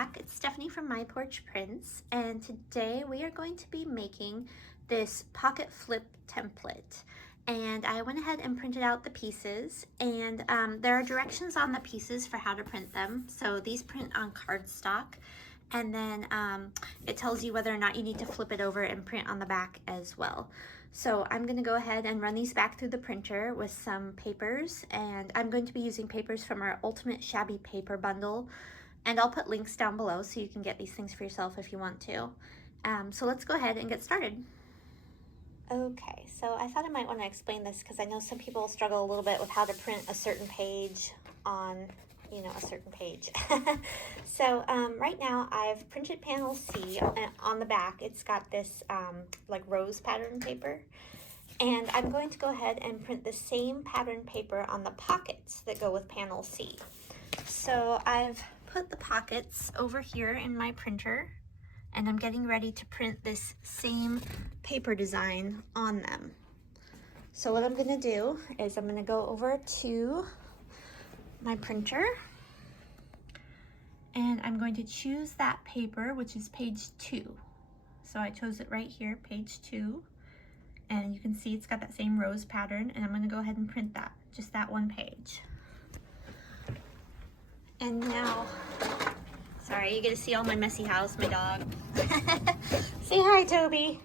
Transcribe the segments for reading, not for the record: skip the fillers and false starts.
back. It's Stephanie from My Porch Prints, and today we are going to be making this pocket flip template. And I went ahead and printed out the pieces, and there are directions on the pieces for how to print them. So these print on cardstock, and then it tells you whether or not you need to flip it over and print on the back as well. So I'm going to go ahead and run these back through the printer with some papers, and I'm going to be using papers from our Ultimate Shabby Paper Bundle, and I'll put links down below so you can get these things for yourself if you want to. So let's go ahead and get started. Okay, so I thought I might want to explain this because I know some people struggle a little bit with how to print a certain page on, a certain page. So right now I've printed panel C on the back. It's got this like rose pattern paper. And I'm going to go ahead and print the same pattern paper on the pockets that go with panel C. So I've put the pockets over here in my printer, and I'm getting ready to print this same paper design on them. So what I'm going to do is I'm going to go over to my printer, and I'm going to choose that paper, which is page 2. So I chose it right here, page 2, and you can see it's got that same rose pattern, and I'm going to go ahead and print that, just that one page. And now, sorry, you get to see all my messy house, my dog. Say hi, Toby.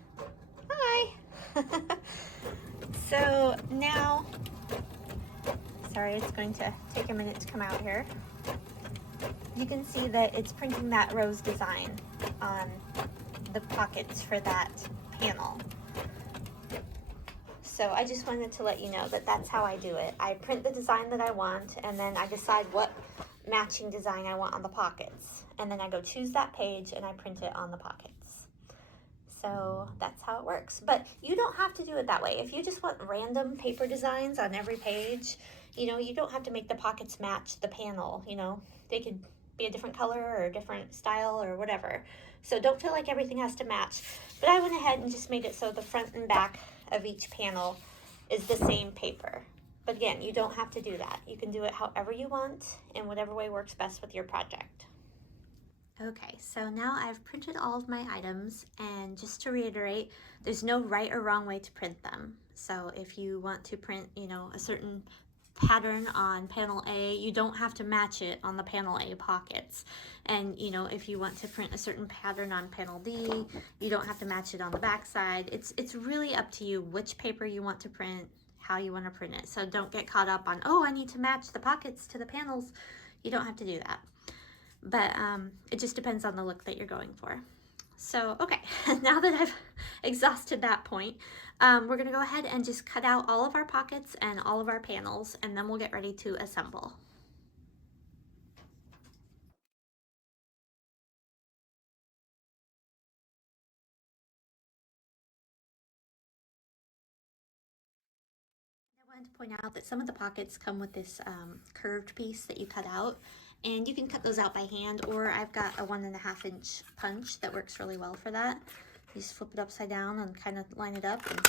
Hi. So now, sorry, it's going to take a minute to come out here. You can see that it's printing that rose design on the pockets for that panel. So I just wanted to let you know that that's how I do it. I print the design that I want, and then I decide what matching design I want on the pockets, and then I go choose that page and I print it on the pockets. So that's how it works, but you don't have to do it that way. If you just want random paper designs on every page, you don't have to make the pockets match the panel. They could be a different color or a different style or whatever, so don't feel like everything has to match. But I went ahead and just made it so the front and back of each panel is the same paper. But again, you don't have to do that. You can do it however you want in whatever way works best with your project. Okay, so now I've printed all of my items, and just to reiterate, there's no right or wrong way to print them. So if you want to print, a certain pattern on panel A, you don't have to match it on the panel A pockets. And if you want to print a certain pattern on panel D, you don't have to match it on the back side. It's really up to you which paper you want to print, how you want to print it. So don't get caught up on, oh, I need to match the pockets to the panels. You don't have to do that. But it just depends on the look that you're going for. So, okay, now that I've exhausted that point, we're gonna go ahead and just cut out all of our pockets and all of our panels, and then we'll get ready to assemble. I wanted to point out that some of the pockets come with this curved piece that you cut out, and you can cut those out by hand, or I've got a 1.5 inch punch that works really well for that. You just flip it upside down and kind of line it up, and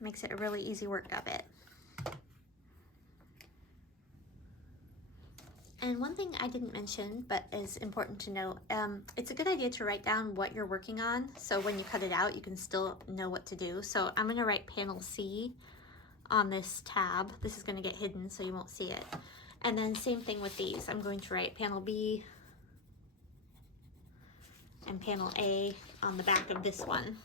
makes it a really easy work of it. And one thing I didn't mention, but is important to note, it's a good idea to write down what you're working on, so when you cut it out, you can still know what to do. So I'm gonna write panel C on this tab. This is gonna get hidden so you won't see it. And then same thing with these. I'm going to write panel B and panel A on the back of this one.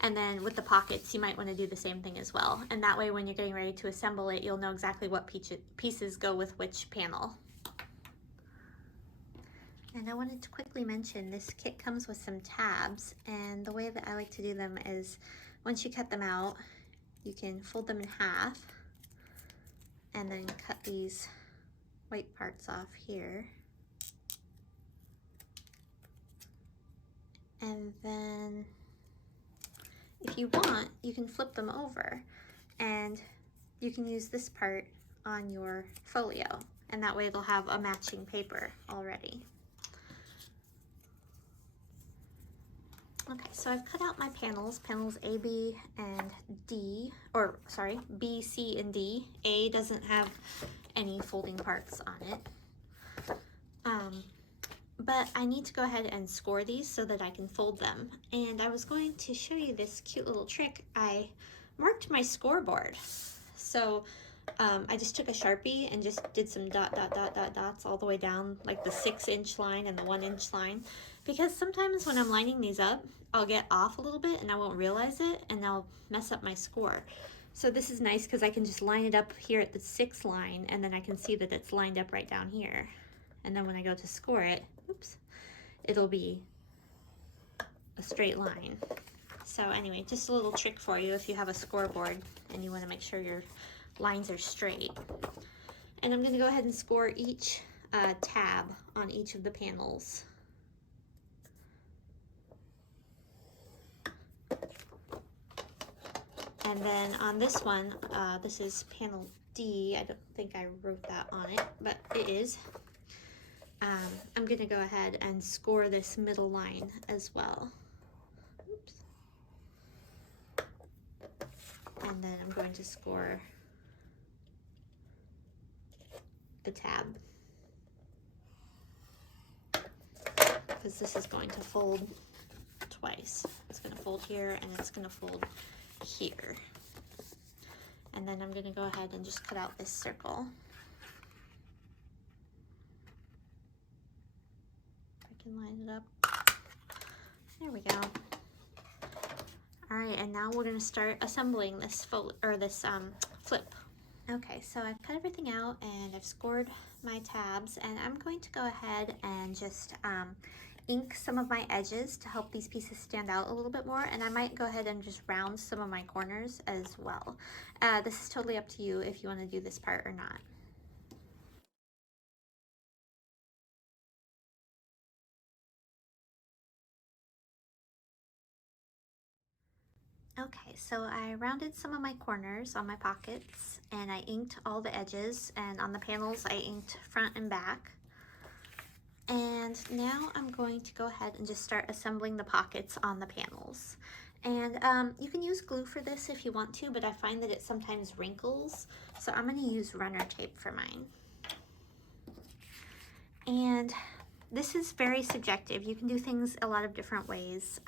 And then with the pockets, you might want to do the same thing as well. And that way when you're getting ready to assemble it, you'll know exactly what pieces go with which panel. And I wanted to quickly mention this kit comes with some tabs, and the way that I like to do them is once you cut them out, you can fold them in half and then cut these white parts off here. And then if you want, you can flip them over and you can use this part on your folio, and that way they'll have a matching paper already. Okay, so I've cut out my panels A, B, and D, or sorry, B, C, and D. A doesn't have any folding parts on it. But I need to go ahead and score these so that I can fold them. And I was going to show you this cute little trick. I marked my scoreboard. So I just took a Sharpie and just did some dots all the way down, like the 6-inch line and the 1-inch line. Because sometimes when I'm lining these up, I'll get off a little bit and I won't realize it, and I'll mess up my score. So this is nice because I can just line it up here at the 6 line, and then I can see that it's lined up right down here. And then when I go to score it, oops, it'll be a straight line. So anyway, just a little trick for you if you have a scoreboard and you want to make sure your lines are straight. And I'm going to go ahead and score each tab on each of the panels. And then on this one, this is panel D. I don't think I wrote that on it, but it is. I'm going to go ahead and score this middle line as well. Oops. And then I'm going to score the tab, because this is going to fold twice. It's going to fold here and it's going to fold here. And then I'm going to go ahead and just cut out this circle. I can line it up. There we go. All right, and now we're going to start assembling this flip. Okay, so I've cut everything out and I've scored my tabs, and I'm going to go ahead and just ink some of my edges to help these pieces stand out a little bit more, and I might go ahead and just round some of my corners as well. This is totally up to you if you want to do this part or not. Okay, so I rounded some of my corners on my pockets, and I inked all the edges, and on the panels I inked front and back. And now I'm going to go ahead and just start assembling the pockets on the panels. And you can use glue for this if you want to, but I find that it sometimes wrinkles, so I'm going to use runner tape for mine. And this is very subjective. You can do things a lot of different ways.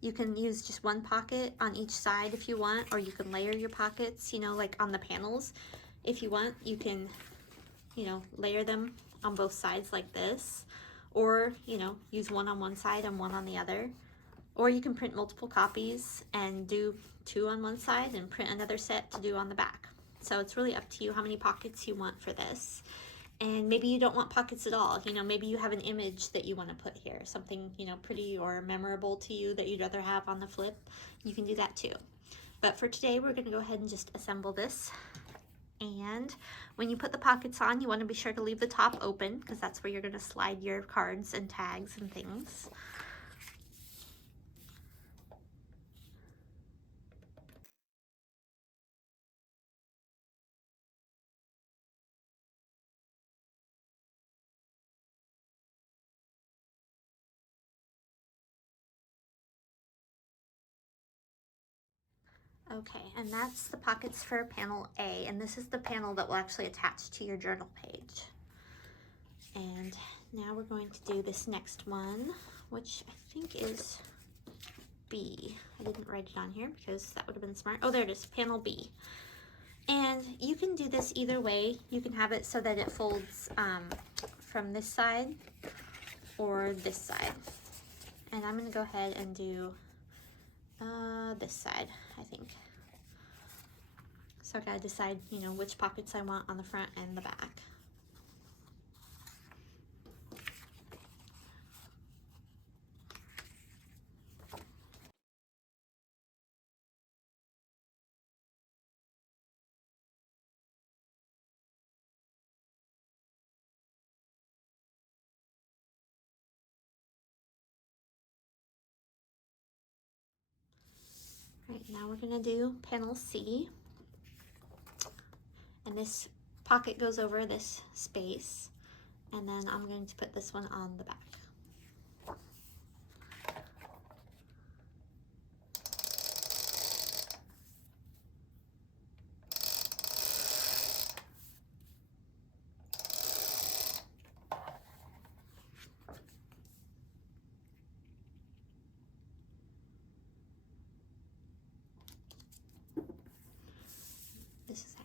You can use just one pocket on each side if you want, or you can layer your pockets, you know, like on the panels. If you want, you can, you know, layer them on both sides like this, or, you know, use one on one side and one on the other. Or you can print multiple copies and do 2 on one side and print another set to do on the back. So it's really up to you how many pockets you want for this. And maybe you don't want pockets at all. You know, maybe you have an image that you want to put here, something, you know, pretty or memorable to you that you'd rather have on the flip. You can do that too. But for today, we're going to go ahead and just assemble this. And when you put the pockets on, you want to be sure to leave the top open, because that's where you're going to slide your cards and tags and things. Okay, and that's the pockets for panel A, and this is the panel that will actually attach to your journal page. And now we're going to do this next one, which I think is B. I didn't write it on here because that would have been smart. Oh, there it is, panel B. And you can do this either way. You can have it so that it folds from this side or this side. And I'm going to go ahead and do this side, I think. So I gotta decide, you know, which pockets I want on the front and the back. All right, now we're gonna do panel C. And this pocket goes over this space, and then I'm going to put this one on the back.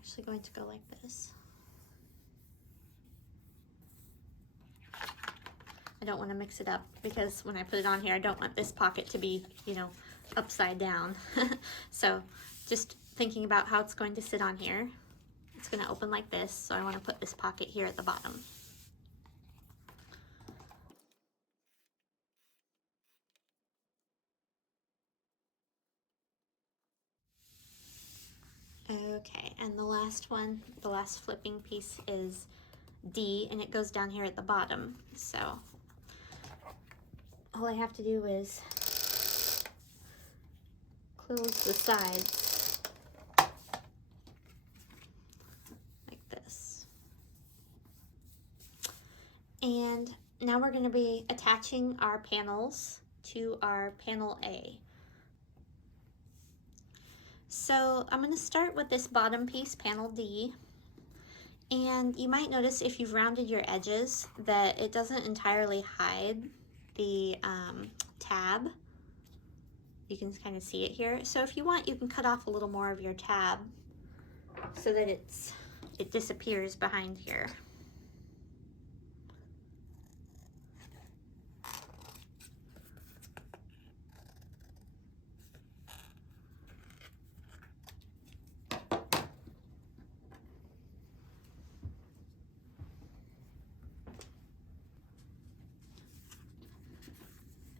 actually going to go like this. I don't want to mix it up because when I put it on here, I don't want this pocket to be, you know, upside down. So just thinking about how it's going to sit on here. It's going to open like this, so I want to put this pocket here at the bottom. Okay, and the last one, the last flipping piece is D, and it goes down here at the bottom. So all I have to do is close the sides like this. And now we're going to be attaching our panels to our panel A. So I'm going to start with this bottom piece, panel D, and you might notice if you've rounded your edges that it doesn't entirely hide the tab. You can kind of see it here. So if you want, you can cut off a little more of your tab so that it disappears behind here.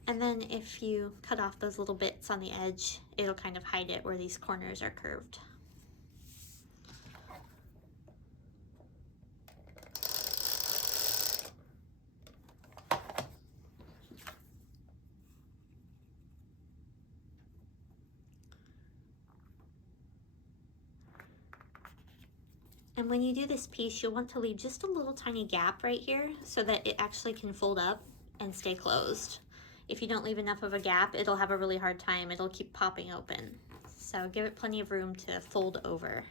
And then if you cut off those little bits on the edge, it'll kind of hide it where these corners are curved. And when you do this piece, you'll want to leave just a little tiny gap right here so that it actually can fold up and stay closed. If you don't leave enough of a gap, it'll have a really hard time. It'll keep popping open. So give it plenty of room to fold over.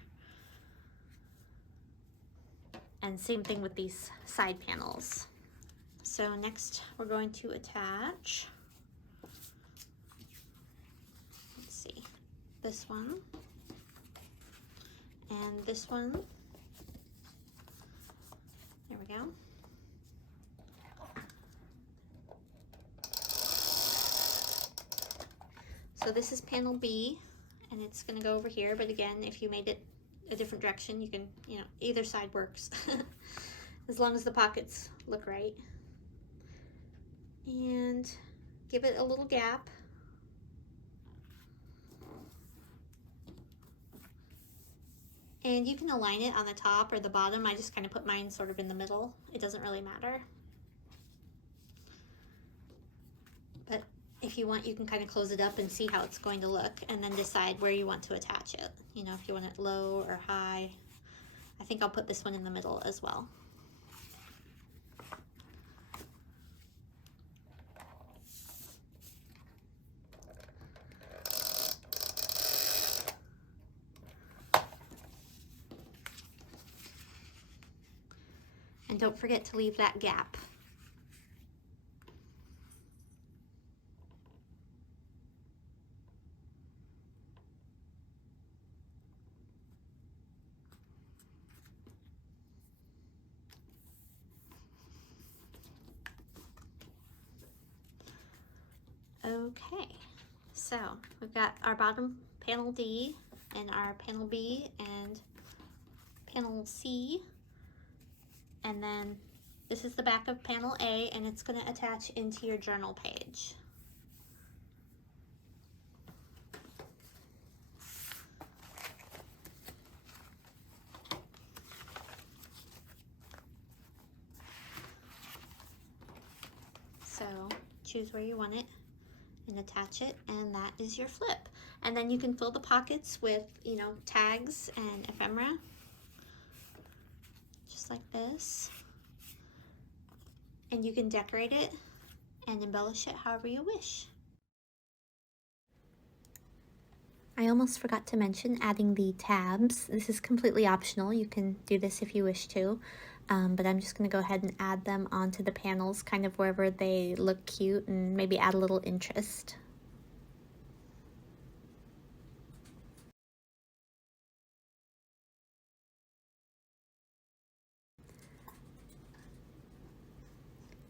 And same thing with these side panels. So next we're going to attach, let's see, this one and this one. There we go. So this is panel B, and it's going to go over here, but again, if you made it a different direction, you can, you know, either side works, as long as the pockets look right. And give it a little gap. And you can align it on the top or the bottom. I just kind of put mine sort of in the middle. It doesn't really matter. But if you want, you can kind of close it up and see how it's going to look and then decide where you want to attach it. You know, if you want it low or high. I think I'll put this one in the middle as well. And don't forget to leave that gap. Okay, so we've got our bottom panel D and our panel B and panel C, and then this is the back of panel A, and it's going to attach into your journal page. So choose where you want it and attach it, and that is your flip. And then you can fill the pockets with, you know, tags and ephemera, just like this. And you can decorate it and embellish it however you wish. I almost forgot to mention adding the tabs. This is completely optional. You can do this if you wish to, but I'm just going to go ahead and add them onto the panels, kind of wherever they look cute, and maybe add a little interest.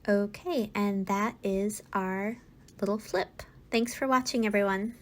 Okay, and that is our little flip. Thanks for watching, everyone.